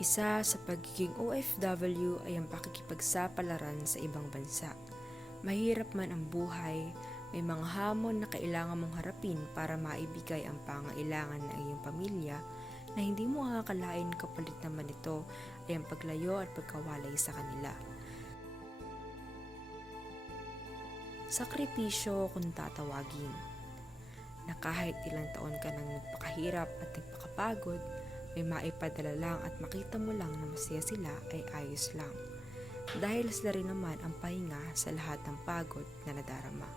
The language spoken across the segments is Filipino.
Isa sa pagiging OFW ay ang pakikipagsapalaran sa ibang bansa. Mahirap man ang buhay, may mga hamon na kailangan mong harapin para maibigay ang pangailangan ng iyong pamilya na hindi mo akalain kapalit naman ito ay ang paglayo at pagkawalay sa kanila. Sakripisyo kung tatawagin. Na kahit ilang taon ka nang nagpakahirap at nagpakapagod, may maipadala lang at makita mo lang na masaya sila ay ayos lang. Dahil sila rin naman ang pahinga sa lahat ng pagod na nadarama.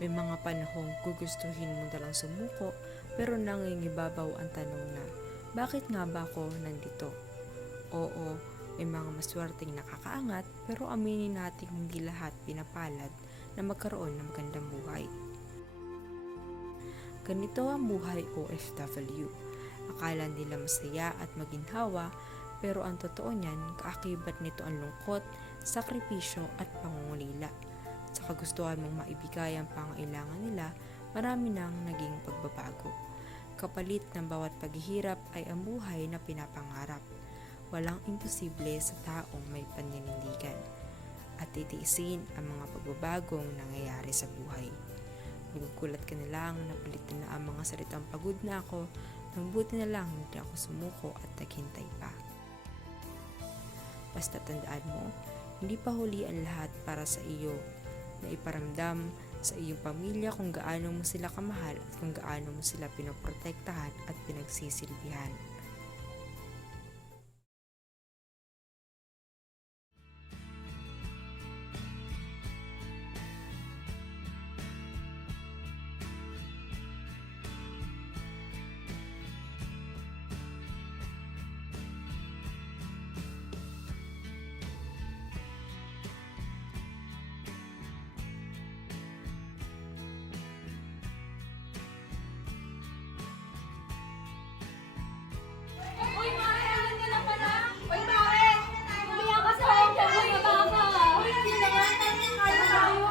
May mga panahong gugustuhin mo na lang sumuko pero nangingibabaw ang tanong na, bakit nga ba ako nandito? Oo, may mga maswerteng nakakaangat pero aminin natin hindi lahat pinapalad na magkaroon ng magandang buhay. Ganito ang buhay OFW. Akala nila masaya at maginhawa, pero ang totoo niyan, kaakibat nito ang lungkot, sakripisyo at pangungulila. Sa kagustuhan mong maibigay ang pangailangan nila, marami nang naging pagbabago. Kapalit ng bawat paghihirap ay ang buhay na pinapangarap. Walang imposible sa taong may paninindigan. At titiisin ang mga pagbabagong nangyayari sa buhay. Magugulat ka na lang na palitan na ang mga salitang pagod na ako, mabuti na lang hindi ako sumuko at naghintay pa. Basta tandaan mo, hindi pa huli ang lahat para sa iyo, na iparamdam sa iyong pamilya kung gaano mo sila kamahal at kung gaano mo sila pinoprotektahan at pinagsisilbihan. Uy, Mare! Alam ka na pala! Uy, Mare! Umiyak ka sa akin dyan! Uy, baka! Uy, hindi naman! Kaya tayo!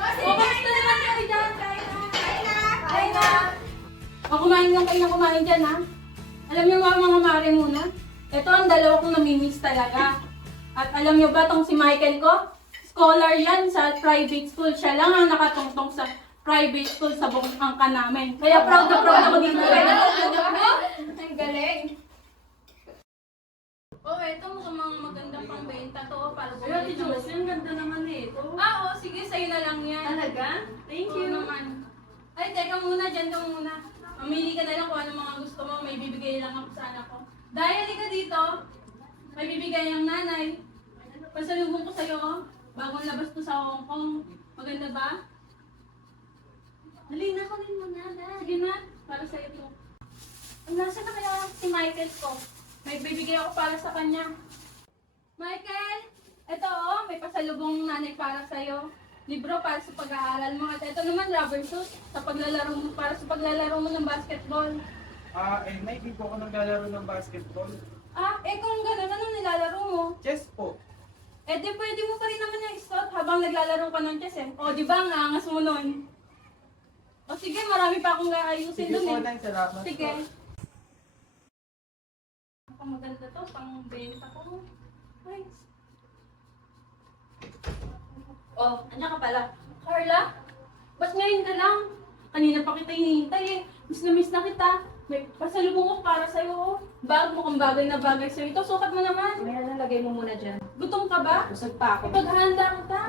O, kamusta naman kayo dyan? Kaya na! O, kumain lang kayo na kumain dyan, ha? Alam niyo mga Mare muna? Ito ang dalawa kong namimiss talaga. At alam niyo ba tong si Michael ko? Scholar yan sa private school. Siya lang ang nakatungtong sa private school sa buong angka namin. Kaya proud na proud ako dito. Ang galing! Oh, eto mukhang mga magandang pangbenta to para Ay, Ate Josie, ang ganda naman ito. Oo, sige, sa'yo na lang yan. Talaga? Thank you. Oo naman. Ay, teka muna, dyan ka muna. Mamili ka na lang kung ano mga gusto mo, may bibigay lang ako sa anak ko. Dahil ka dito, may bibigay ang nanay. Pasalubong ko sa'yo, oh. Bagong labas ko sa Hong Kong. Maganda ba? Dali na, kunin mo na. Sige na, para sa'yo to. Nasaan na kaya si Michael ko? May bibigay ako para sa kanya. Michael, ito oh, may pasalubong nanay para sa'yo. Libro para sa pag-aaral mo. At ito naman, rubber shoes sa paglalaro mo, para sa paglalaro mo ng basketball. May hindi po ako naglalaro ng basketball. Kung gano'n, ano nilalaro mo? Chess po. Di pwede mo pa rin naman yung stop habang naglalaro ka ng chess eh. O, di ba, ang angas mo nun? O sige, marami pa akong aayusin Sige dun po, eh. Nay, salamat Sige. po. Ang maganda to, pang benta ko. Nice. Oh, anya ka pala. Carla? Ba't ngayon ka lang? Kanina pa kita hinihintay eh. Miss na kita. May pasalubong ko para sa'yo oh. Mukhang bagay na bagay sa'yo. Ito, sukat mo naman. May nalagay mo muna dyan. Gutom ka ba? Busog pa ako. Ipaghahanda kita.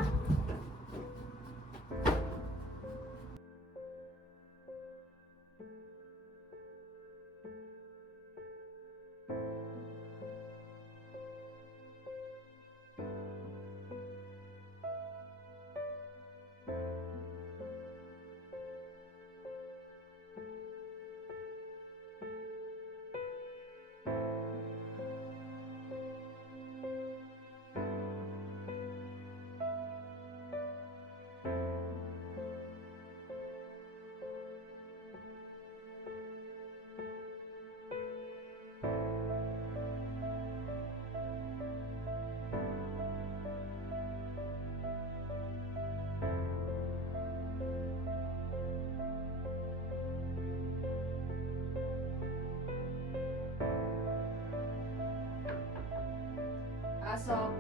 up?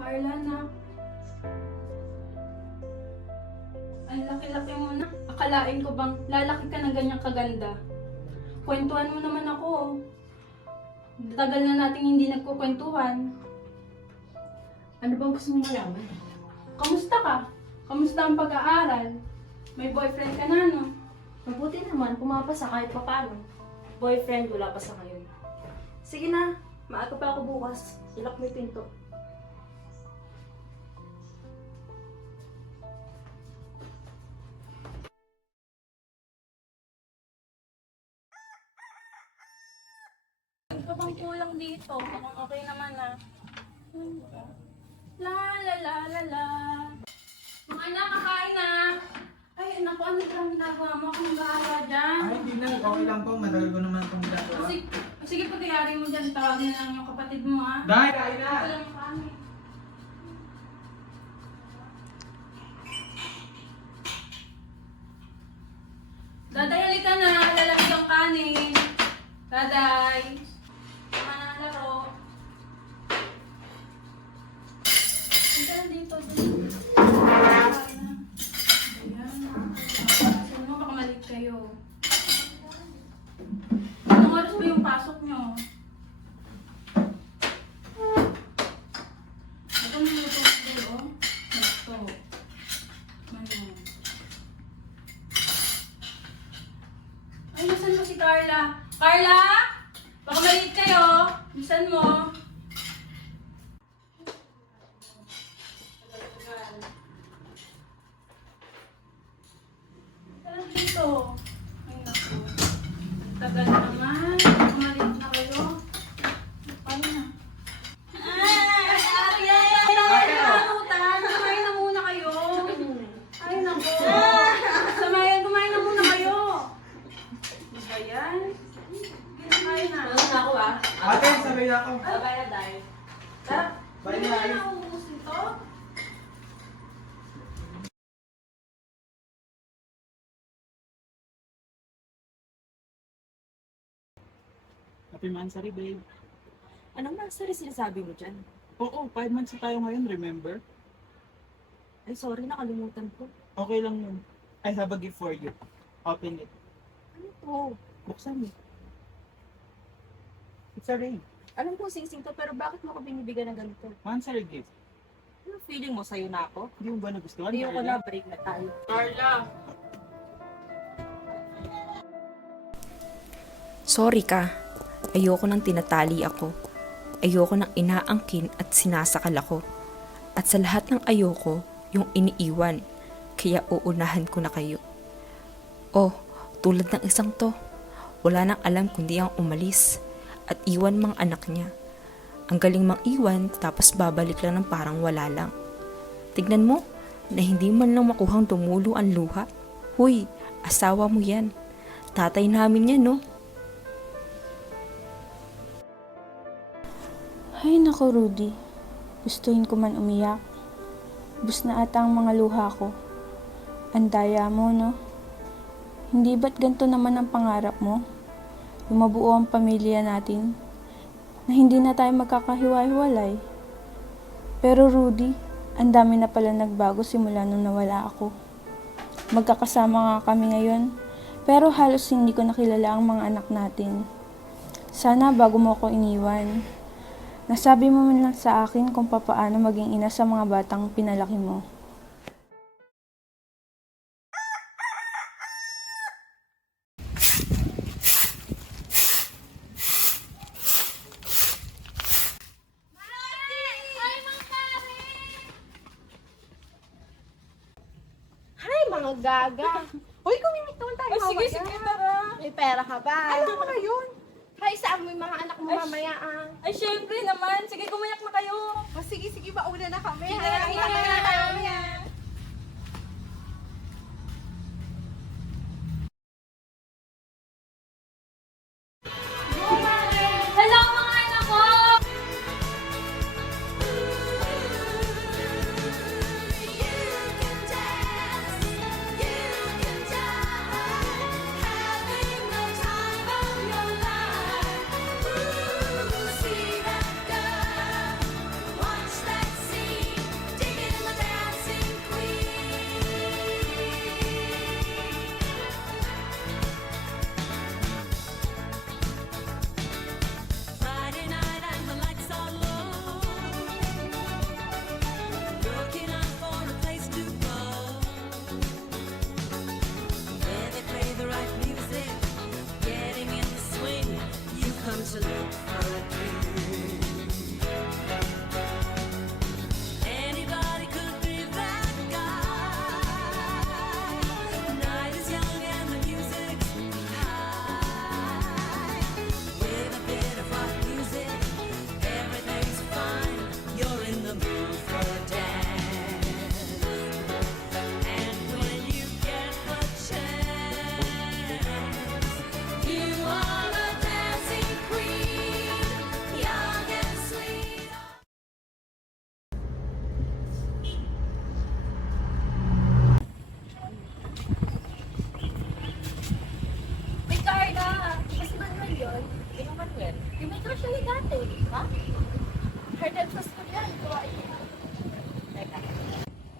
Carla, anak. Ang laki-laki mo na. Akalain ko bang lalaki ka na ganyang kaganda? Kwentuhan mo naman ako. Tagal na nating hindi nagkukwentuhan. Ano bang gusto mong malaman? Kamusta ka? Kamusta ang pag-aaral? May boyfriend ka na, no? Mabuti naman, pumapasa kahit papano. Boyfriend, wala pa sa ngayon. Sige na, maaga pa ako bukas. Ilak mo yung pinto. Ano pa bang kulang dito? Mukhang okay naman, ah. La la la la la. Mga anak, kakain na. Ay, anak ko, ano ba ang ginagawa mo? Ako nag-aawa dyan. Ay, hindi na. Okay lang po. Matagal ko naman itong ginagawa. Sige, pagkayari mo dyan, tawagin na lang yung kapatid mo, ha? Dahil, kain na! Ito lang yung kami. Daday, halika na. Lalabig ang kanin. Daday. Tama na ang laro. Punta lang dito. Ayan. Sabi mo, baka malit kayo. Anong oras ba yung pasok nyo? Ito na yung luto ko, oh. Ito. Ano? Ay, nasan mo si Carla? Carla? Baka malit kayo. Nasan mo? Tagal dito. Ay, naku. Tagal naman. Baka malit na kayo. Paano na? Ay, kumain na muna kayo. Ay, naku. Samayan, kumain na muna kayo. Ano ba yan? Kumain na. Ano na ako ah? Ate, sabay na ako. Sabay na dahil. Tara. Bye Hindi na. mo na nauubos nito? Happy Mansari, babe. Anong master sinasabi mo dyan? Oo, 5 months na tayo ngayon, remember? Ay, sorry, nakalimutan ko. Okay lang yun. I have a gift for you. Open it. Ano to? Buksan mo. It's a ring. Alam ko sing-sing to, pero bakit mo ko binibigyan ng ganito? Mansari gift. Ano feeling mo sa'yo na ako? Hindi mo ba nagustuhan? Hindi ko Carla? na, break na tayo. Carla! Sorry ka. Ayoko nang tinatali ako. Ayoko nang inaangkin at sinasakal ako. At sa lahat ng ayoko, yung iniiwan. Kaya uunahan ko na kayo. Oh, tulad ng isang to. Wala nang alam kundi ang umalis. At iwan mang anak niya. Ang galing mang iwan tapos babalik lang ng parang wala lang. Tignan mo na hindi man lang makuhang tumulo ang luha. Huy, asawa mo yan. Tatay namin yan, no? Ay nako Rudy, gustuhin ko man umiyak. Bus na ata ang mga luha ko. Ang daya mo, no? Hindi ba't ganito naman ang pangarap mo? Yung mabuo ang pamilya natin, na hindi na tayo magkakahiwa-hiwalay. Pero Rudy, ang dami na pala nagbago simula nung nawala ako. Magkakasama nga kami ngayon, pero halos hindi ko nakilala ang mga anak natin. Sana bago mo ako iniwan, nasabi mo man lang sa akin kung papaano maging ina sa mga batang pinalaki mo. Hi, mga gaga! Uy, kumimik naman tayo. Sige, tara. May pera ka ba? Ano ba yun? Hay, saan mo yung mga anak mo mamaya ah? Ay, syempre naman. Sige, gumayak na kayo. Sige, mauna na kami. Sige, ingat na kayo. Hello, mga anak ko! Having the time of your life. Ooh, see that girl. may crush siya dati. Ha? Heard and sa school yan. Teka.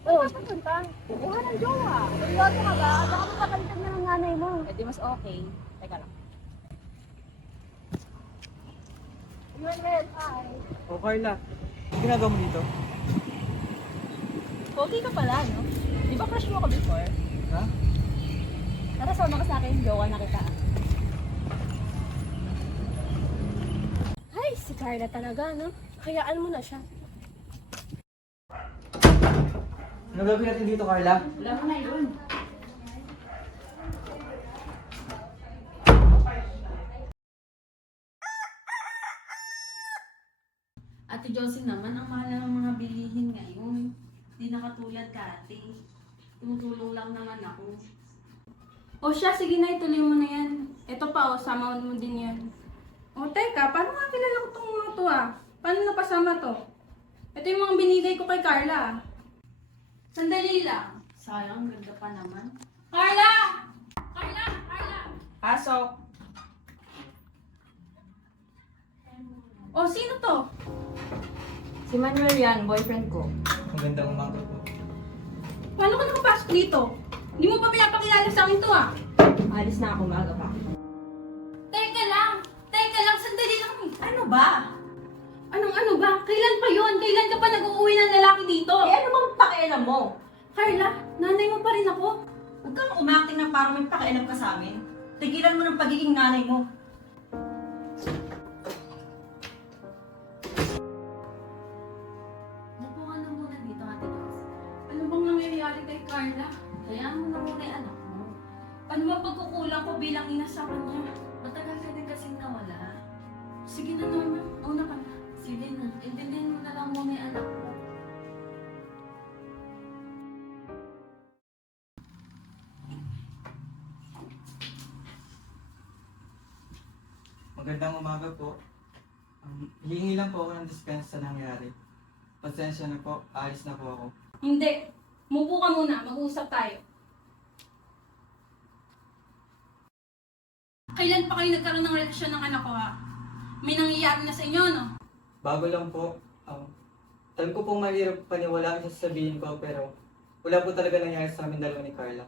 Oh, saan punta? Kukuha ng jowa. Seryoso ka ba? Baka makakalitan na ng nanay mo. Eh di mas okay. Teka lang. Yun, Red. Hi. O Carla, ano ginagawa mo dito? Okay ka pala, no? Di ba crush mo ako before? Ha? Tara, sama ka sa akin. Jowa na kita. Ay, si Carla talaga, no? Hayaan mo na siya. Ano gagawin natin dito, Carla? Wala mo na yun. Ate Josie naman, ang mahal na ng mga bilihin ngayon. Di na katulad dati. Tumutulong lang naman ako. O siya, sige na, ituloy mo na yan. Ito pa, o, sama mo din yan. O, teka, paano nga kilala ko itong mga to ah? Paano napasama to? Ito yung mga binigay ko kay Carla. Sandali lang. Sayang, ganda pa naman. Carla! Carla! Carla! Pasok! O, sino to? Si Manuel yan, boyfriend ko. Magandang umaga po. Paano ka nakapasok dito? Hindi mo pa pinapakilala sa akin to ah. Alis na ako, maaga pa. Teka lang! Teka lang, sandali lang. Ano ba? Anong ano ba? Kailan pa yon? Kailan ka pa nag-uuwi ng lalaki dito? Eh, ano bang pakialam mo? Carla, nanay mo pa rin ako. Huwag kang umakting na parang may pakialam ka sa amin. Tigilan mo ng pagiging nanay mo. Napo ka na muna dito, Ate Josie. Ano bang nangyayari kay Carla? Hayaan mo na muna yung anak mo. Ano ba pagkukulang ko bilang ina sa kanya? Matagal ka din kasing nawala. Sige na naman, una ka na. Sige na, intindihin mo na lang muna yung anak mo. Magandang umaga po. Hihingi lang po ako ng dispensa sa nangyari. Pasensya na po, alis na po ako. Hindi. Mupo ka muna, mag-usap tayo. Kailan pa kayo nagkaroon ng relasyon ng anak ko ha? May nangyayari na sa inyo, no? Bago lang po, alam ko pong mahirap paniwalaan sa sasabihin ko, pero wala po talaga nangyari sa amin dalawa ni Carla.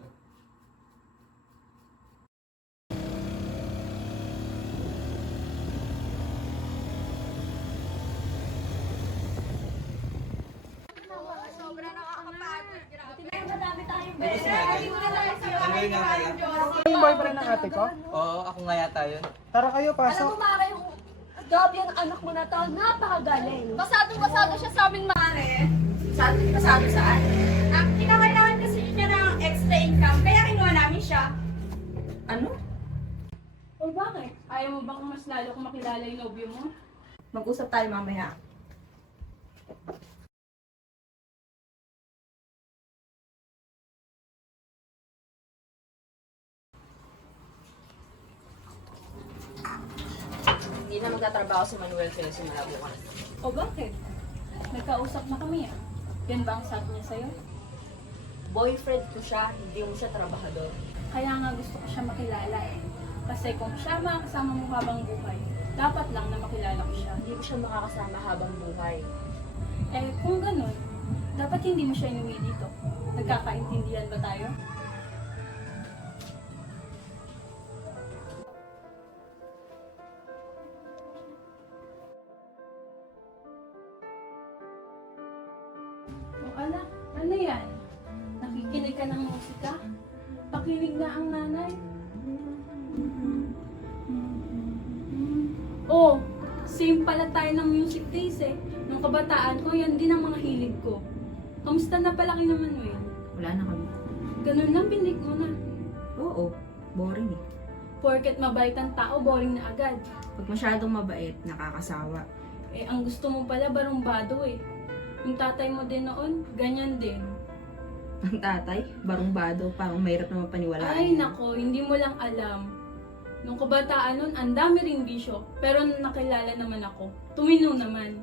Sobra nakakapagod. Grabe. Madami tayong Ano yun nga kaya? Yung boyfriend ng ate ko? Oo, ako nga yata yun. Tara kayo, Alam pasok. mo, Mare, yung job yung anak mo na to, napakagaling. Basadong-basado siya sa amin, Mare. Pasado saan? Kinakailangan kasi niya ng extra income, kaya kinuha namin siya. Ano? O bakit? Ayaw mo bang mas lalo kung makilala yung nobyo mo? Mag-usap tayo mamaya. Hindi na magtatrabaho si Manuel kaya simula bukas. O bakit? Nagkausap na kami ah. Yan ba ang sabi niya sa'yo? Boyfriend ko siya, hindi mo siya trabahador. Kaya nga gusto ko siya makilala eh. Kasi kung siya makakasama mo habang buhay, dapat lang na makilala ko siya. Hindi ko siya makakasama habang buhay. Eh kung ganun, dapat hindi mo siya inuwi dito. Nagkakaintindihan ba tayo? O ala, ano yan? Nakikinig ka ng musika? Pakinig na ang nanay. Oh, same pala tayo ng music taste eh. Nung kabataan ko, yan din ang mga hilig ko. Kamusta na pala kayo naman, Will? Wala na kami. Ganun lang, binig mo na. Oo, boring eh. Porket mabait ang tao, boring na agad. Pag masyadong mabait, nakakasawa. Eh, ang gusto mo pala, barumbado eh. Yung tatay mo din noon, ganyan din. Ang tatay, barumbado, parang mahirap naman paniwalaan. Ay, yun. nako, hindi mo lang alam. Nung kabataan nun, ang dami ring bisyo. Pero nung nakilala naman ako, tumino naman.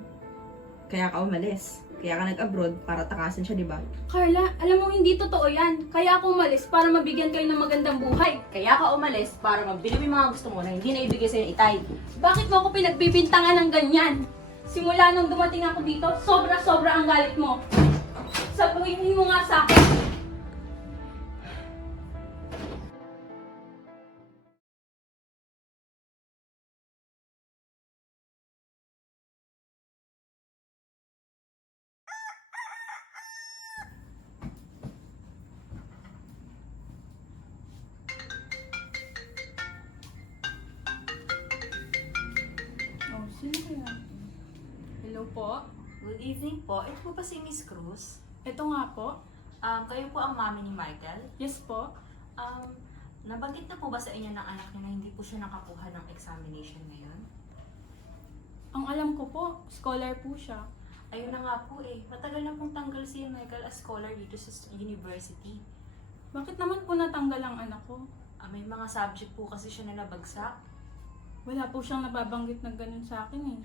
Kaya ka umalis. Kaya ka nag-abroad para takasan siya, di ba? Carla, alam mo hindi totoo yan. Kaya ako umalis para mabigyan kayo ng magandang buhay. Kaya ka umalis para mabili mo yung mga gusto mo na hindi na ibigay sa'yo ni Itay. Bakit mo ako pinagbibintangan ng ganyan? Simula nung dumating ako dito, sobra-sobra ang galit mo. Sabihin mo nga sa akin. Oh, sino kaya? Hello po? Good evening po. Ito po ba si Miss Cruz? Ito nga po. Kayo po ang mami ni Michael. Yes po. Nabanggit na po ba sa inyo ng anak niyo na hindi po siya nakakuha ng examination ngayon? Ang alam ko po, scholar po siya. Ayun na nga po eh. Matagal na pong tanggal si Michael as scholar dito sa university. Bakit naman po natanggal ang anak ko? May mga subject po kasi siya na nabagsak. Wala po siyang nababanggit na ganun sa akin eh.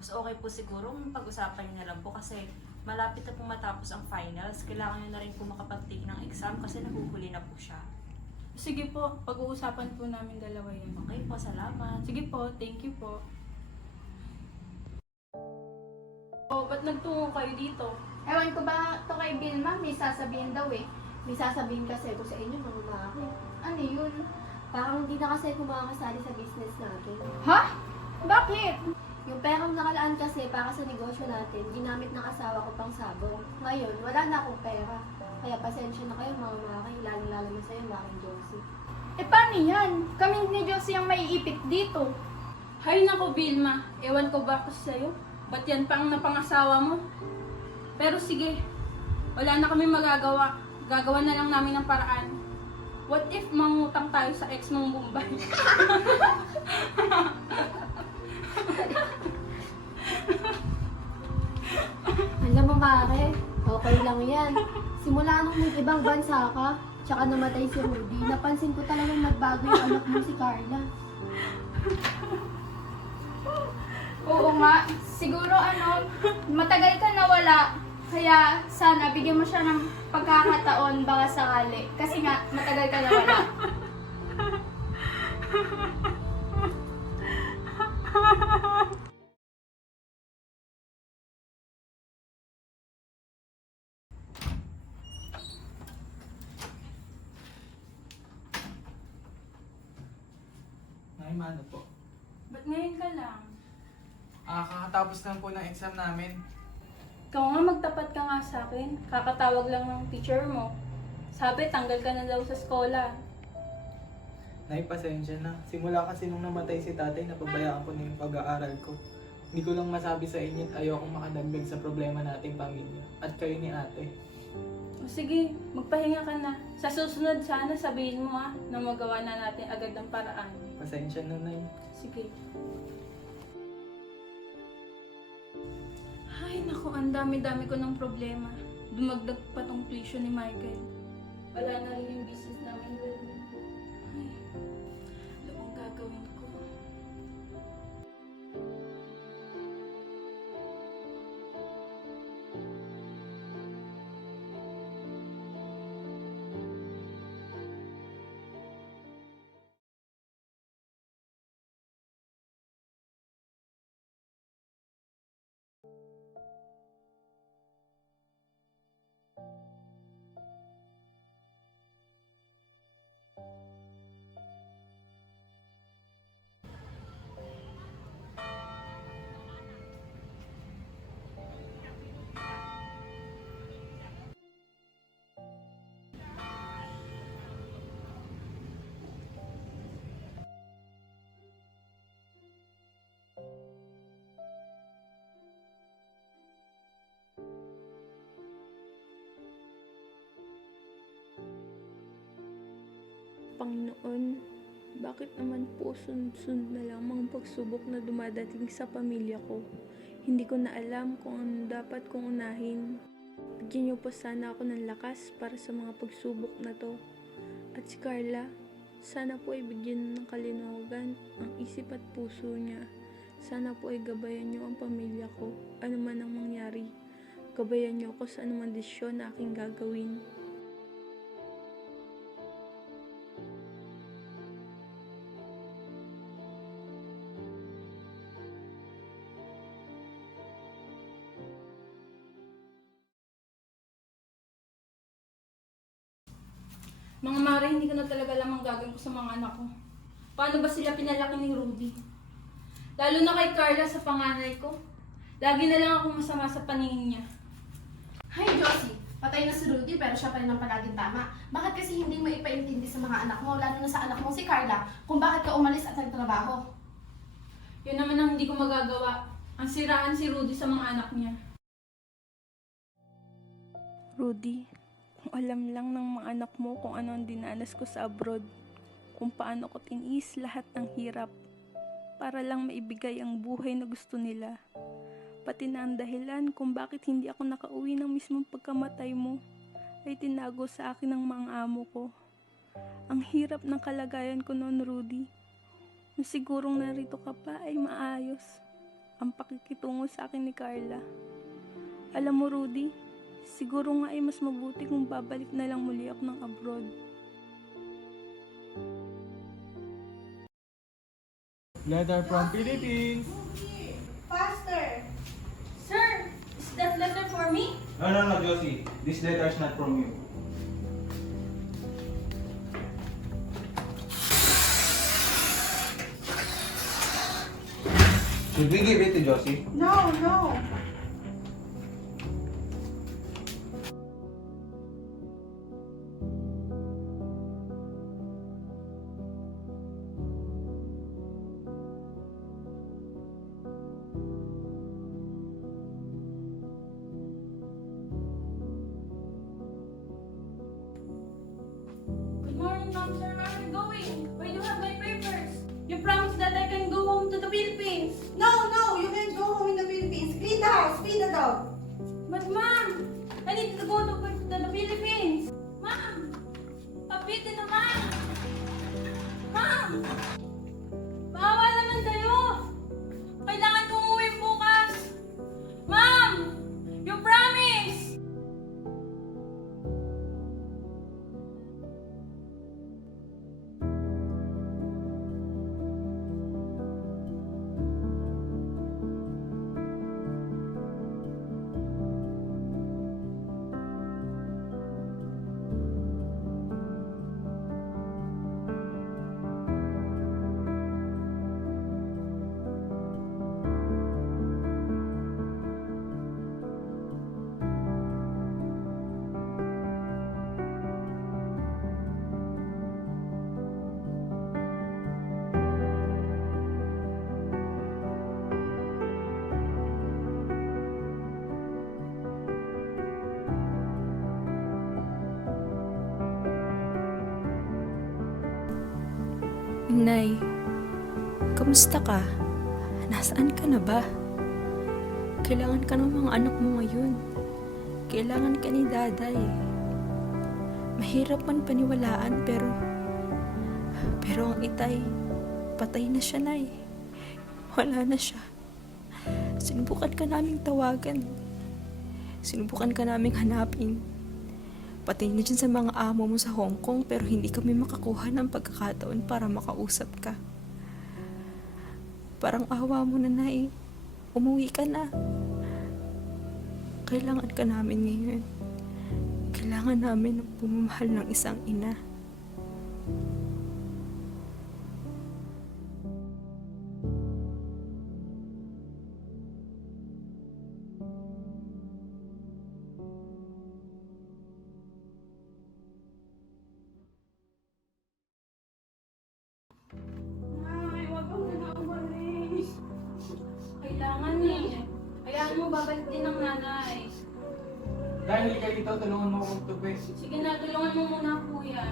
Mas okay po siguro kung pag-usapan niyo na lang po kasi malapit na po matapos ang finals. Kailangan niyo na rin po makapag-take ng exam kasi nahuhuli na po siya. Sige po, pag-uusapan po namin dalawa yan. Okay po, salamat. Sige po, thank you po. Oh, ba't nagtungo kayo dito? Ewan ko ba to kay Vilma, may sasabihin daw eh. May sasabihin kasi ko sa inyo mga maki. Ano yun? Parang hindi na kasi ako makakasali sa business natin. Ha? Bakit? Yung perang nakalaan kasi para sa negosyo natin, ginamit ng asawa ko pang sabong. Ngayon, wala na akong pera. Kaya pasensya na kayo mga maki, lalo-lalo na sa'yo, Maring Josie. Paano yan? Kaming ni Josie ang maiipit dito. Hay nako, Vilma. Ewan ko ba kasi sa'yo? Ba't yan pa ang napangasawa mo? Pero sige, wala na kami magagawa. Gagawa na lang namin ng paraan. What if mangutang tayo sa ex mong Bombay? Alam mo, Mare, okay lang yan. Simula nung nag-ibang bansa ka, tsaka namatay si Rudy, napansin ko talagang nagbago yung anak mo si Carla. Oo nga. Siguro matagal ka nawala. Kaya sana bigyan mo siya ng pagkakataon baka sakali. Kasi nga, matagal ka nawala. Nay, mano po? Ba't ngayon ka lang? Kakatapos lang po ng exam namin. Ikaw nga magtapat ka nga sa akin. Kakatawag lang ng teacher mo. Sabi, tanggal ka na daw sa skola. Nay, pasensya na. Simula kasi nung namatay si tatay, napabayaan ko na yung pag-aaral ko. Hindi ko lang masabi sa inyo at ayokong makadagdag sa problema nating pamilya. At kayo ni ate. O sige, magpahinga ka na. Sa susunod sana sabihin mo na magawa na natin agad ng paraan. Pasensya na, Nay. Sige. Ay, naku, ang dami-dami ko ng problema. Dumagdag pa tong tuition ni Michael. Wala na rin yung business namin doon. Ay, alam ang gagawin ko. Panginoon, bakit naman po sunod-sunod na lamang pagsubok na dumadating sa pamilya ko? Hindi ko na alam kung ano dapat kong unahin. Bigyan niyo po sana ako ng lakas para sa mga pagsubok na to. At si Carla, sana po ibigyan ng kalinawagan ang isip at puso niya Sana po ay gabayan niyo ang pamilya ko. Ano man ang mangyari, gabayan niyo ako sa anumang desisyon na aking gagawin. Mga Mare, hindi ko na talaga alam ang gagawin ko sa mga anak ko. Paano ba sila pinalaki ni Rudy? Lalo na kay Carla sa panganay ko. Lagi na lang ako masama sa paningin niya. Hi, Josie. Patay na si Rudy pero siya pa rin ang palaging tama. Bakit kasi hindi mo ipaintindi sa mga anak mo, lalo na sa anak mo si Carla, kung bakit ka umalis at nagtrabaho? Yun naman ang hindi ko magagawa. Ang siraan si Rudy sa mga anak niya. Rudy, kung alam lang ng mga anak mo kung ano ang dinanas ko sa abroad, kung paano ko tiniis lahat ng hirap, para lang maibigay ang buhay na gusto nila. Pati na ang dahilan kung bakit hindi ako nakauwi ng mismong pagkamatay mo, ay tinago sa akin ng mga amo ko. Ang hirap ng kalagayan ko noon, Rudy. Kung sigurong narito ka pa ay maayos ang pakikitungo sa akin ni Carla. Alam mo, Rudy, siguro nga ay mas mabuti kung babalik na lang muli ako ng abroad. Letter from Philippines. Faster! Sir, is that letter for me? No, Josie. This letter is not from you. Should we give it to Josie? No, no. Good morning, ma'am, sir. Where are you going? Why do you have my papers? You promised that I can go home to the Philippines. No, no, you can't go home in the Philippines. Clean the house, feed the dog. But ma'am, I need to go to the Philippines. Ma'am, pabiti naman. Ma'am, maawa naman kayo. Kailangan kong umuwi bukas. Ma'am, you promise. Nay, kamusta ka? Nasaan ka na ba? Kailangan ka ng mga anak mo ngayon. Kailangan ka ni Daday. Mahirap man paniwalaan pero ang itay, patay na siya, Nay. Wala na siya. Sinubukan ka naming tawagan. Sinubukan ka naming hanapin. Pati na dyan sa mga amo mo sa Hong Kong pero hindi kami makakuha ng pagkakataon para makausap ka. Parang awa mo na, Nay. Umuwi ka na. Kailangan ka namin ngayon. Kailangan namin ng pumamahal ng isang ina. Ay, wag ka muna umalis. Kailangan eh. Hayaan mo babalik din ng nanay. Dahil ka dito, tulungan mo ako magtupi. Sige na, tulungan mo muna, kuya.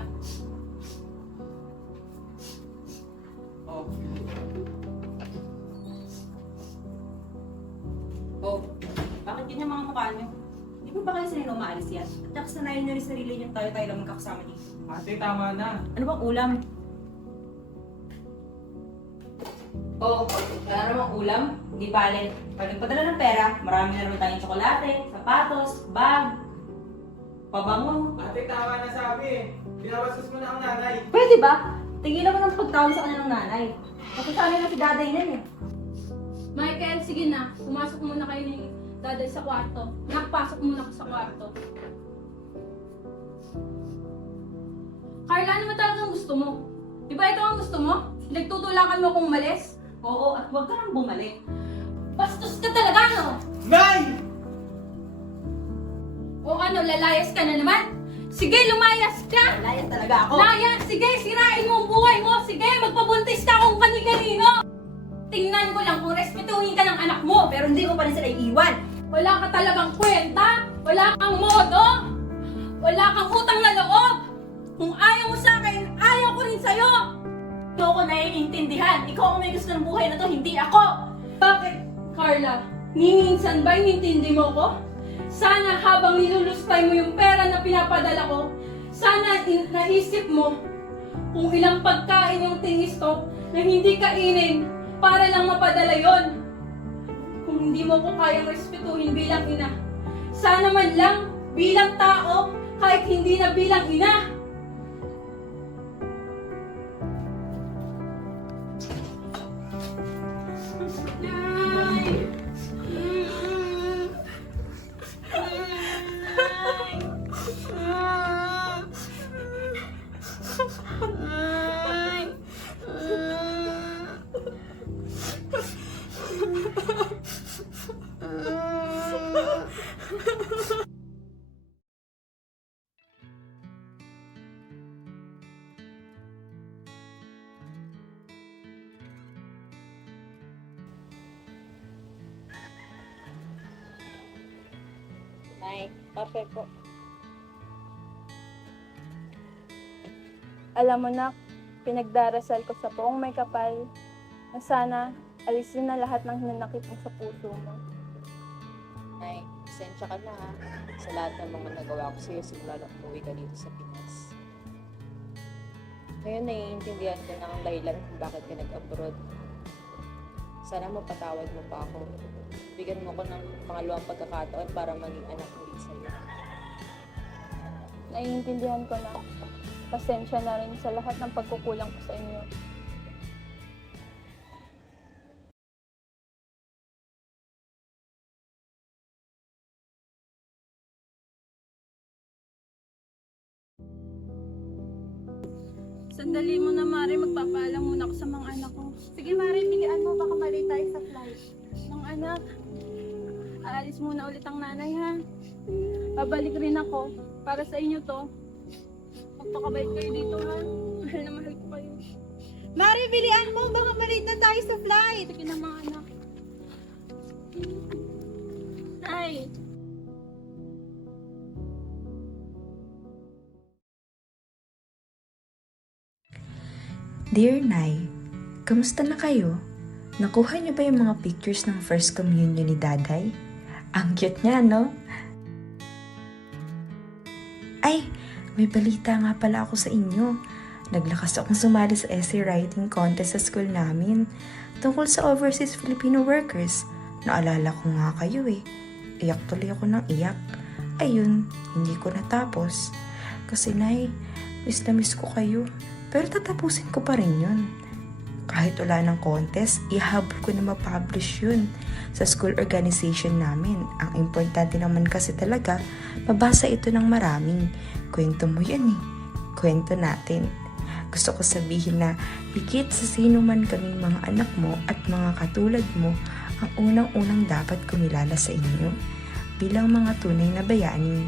Oh, Oh, bakit ganyan mga mukha niyo? Di ba kayo sanay na umaalis yan? At nakasanayan niyo rin sarili niyo tayo-tayo lang magkakasama dito. ate, tama na. Ano bang ulam? Oh, wala namang ulam. Di bale. Pag nagpadala ng pera, marami na naman tayong tsokolate, sapatos, bag, pabango. Ate, tama na sabi eh. Pinabastos mo na ang nanay. Pwede ba? Tingin naman ang pagtawag sa kanya ng nanay. Nasasanay na si daday na eh. Michael, sige na. Pumasok muna kayo ni Daday sa kwarto. Nakapasok muna ako sa kwarto. Carla, ano ba talagang gusto mo? Di ba ito ang gusto mo? Nagtutulakan mo akong umalis? Oo, at huwag ka nang bumalik. Bastos ka talaga, no? Nay! O ano, lalayas ka na naman? Sige, lumayas ka! Layas talaga ako. Layas! Sige, sirain mo ang buhay mo! Sige, magpabuntis ka kung kani-kanino! Tingnan ko lang kung respetuhin ka ng anak mo! Pero hindi ko pa rin sila iiwan. Wala ka talagang kwenta! Wala kang modo! Wala kang utang na loob! Kung ayaw mo sa akin, ayaw ko rin sa'yo! Hindi ko naiintindihan. Ikaw ang may gusto ng buhay na to, hindi ako. Bakit, Carla? Minsan ba inintindi mo ko? Sana habang niluluslay mo yung pera na pinapadala ko, sana naisip mo kung ilang pagkain yung tinistok na hindi kainin para lang mapadala yon. Kung hindi mo ko kayang respetuhin bilang ina, sana man lang bilang tao kahit hindi na bilang ina. Nay, kape po. Alam mo na, pinagdarasal ko sa poong may kapal na sana alisin na lahat ng hinanakit mo sa puso mo. Nay, pasensya ka na ha. Sa lahat ng mga nagawa ko sa'yo simula nang umuwi ka dito sa Pinas. Ngayon naiintindihan ko na ang dahilan kung bakit ka nag-abroad. Sana mapatawad mo pa ako. Bigyan mo ko ng pangalawang pagkakataon para maging anak ulit sa'yo. Naiintindihan ko na. Pasensya na rin sa lahat ng pagkukulang ko sa inyo. Sandali mo na, Mari. Magpapaalam muna ako sa mga anak ko. Sige, Mari, bilian mo. Baka mali tayo sa flight. Mga anak, aalis muna ulit ang nanay, ha? Babalik rin ako. Para sa inyo to. Magpakabait kayo dito, ha? Mahal na mahal ko kayo. Mari, bilian mo. Baka mali na tayo sa flight. Sige na, mga anak. Ay! Dear Nay, kamusta na kayo? Nakuha niyo ba yung mga pictures ng first communion ni Daday? Ang cute niya, no? Ay, may balita nga pala ako sa inyo. Naglakas akong sumali sa essay writing contest sa school namin tungkol sa overseas Filipino workers. Naalala ko nga kayo eh. Iyak tuloy ako ng iyak. Ayun, hindi ko natapos. Kasi Nay, miss na miss ko kayo. Pero tatapusin ko pa rin yun. Kahit wala ng contest, ihabol ko na ma-publish yun sa school organization namin. Ang importante naman kasi talaga, mabasa ito ng maraming. Kwento mo yun eh. Kwento natin. Gusto ko sabihin na higit sa sino man kaming mga anak mo at mga katulad mo, ang unang-unang dapat kumilala sa inyo bilang mga tunay na bayani.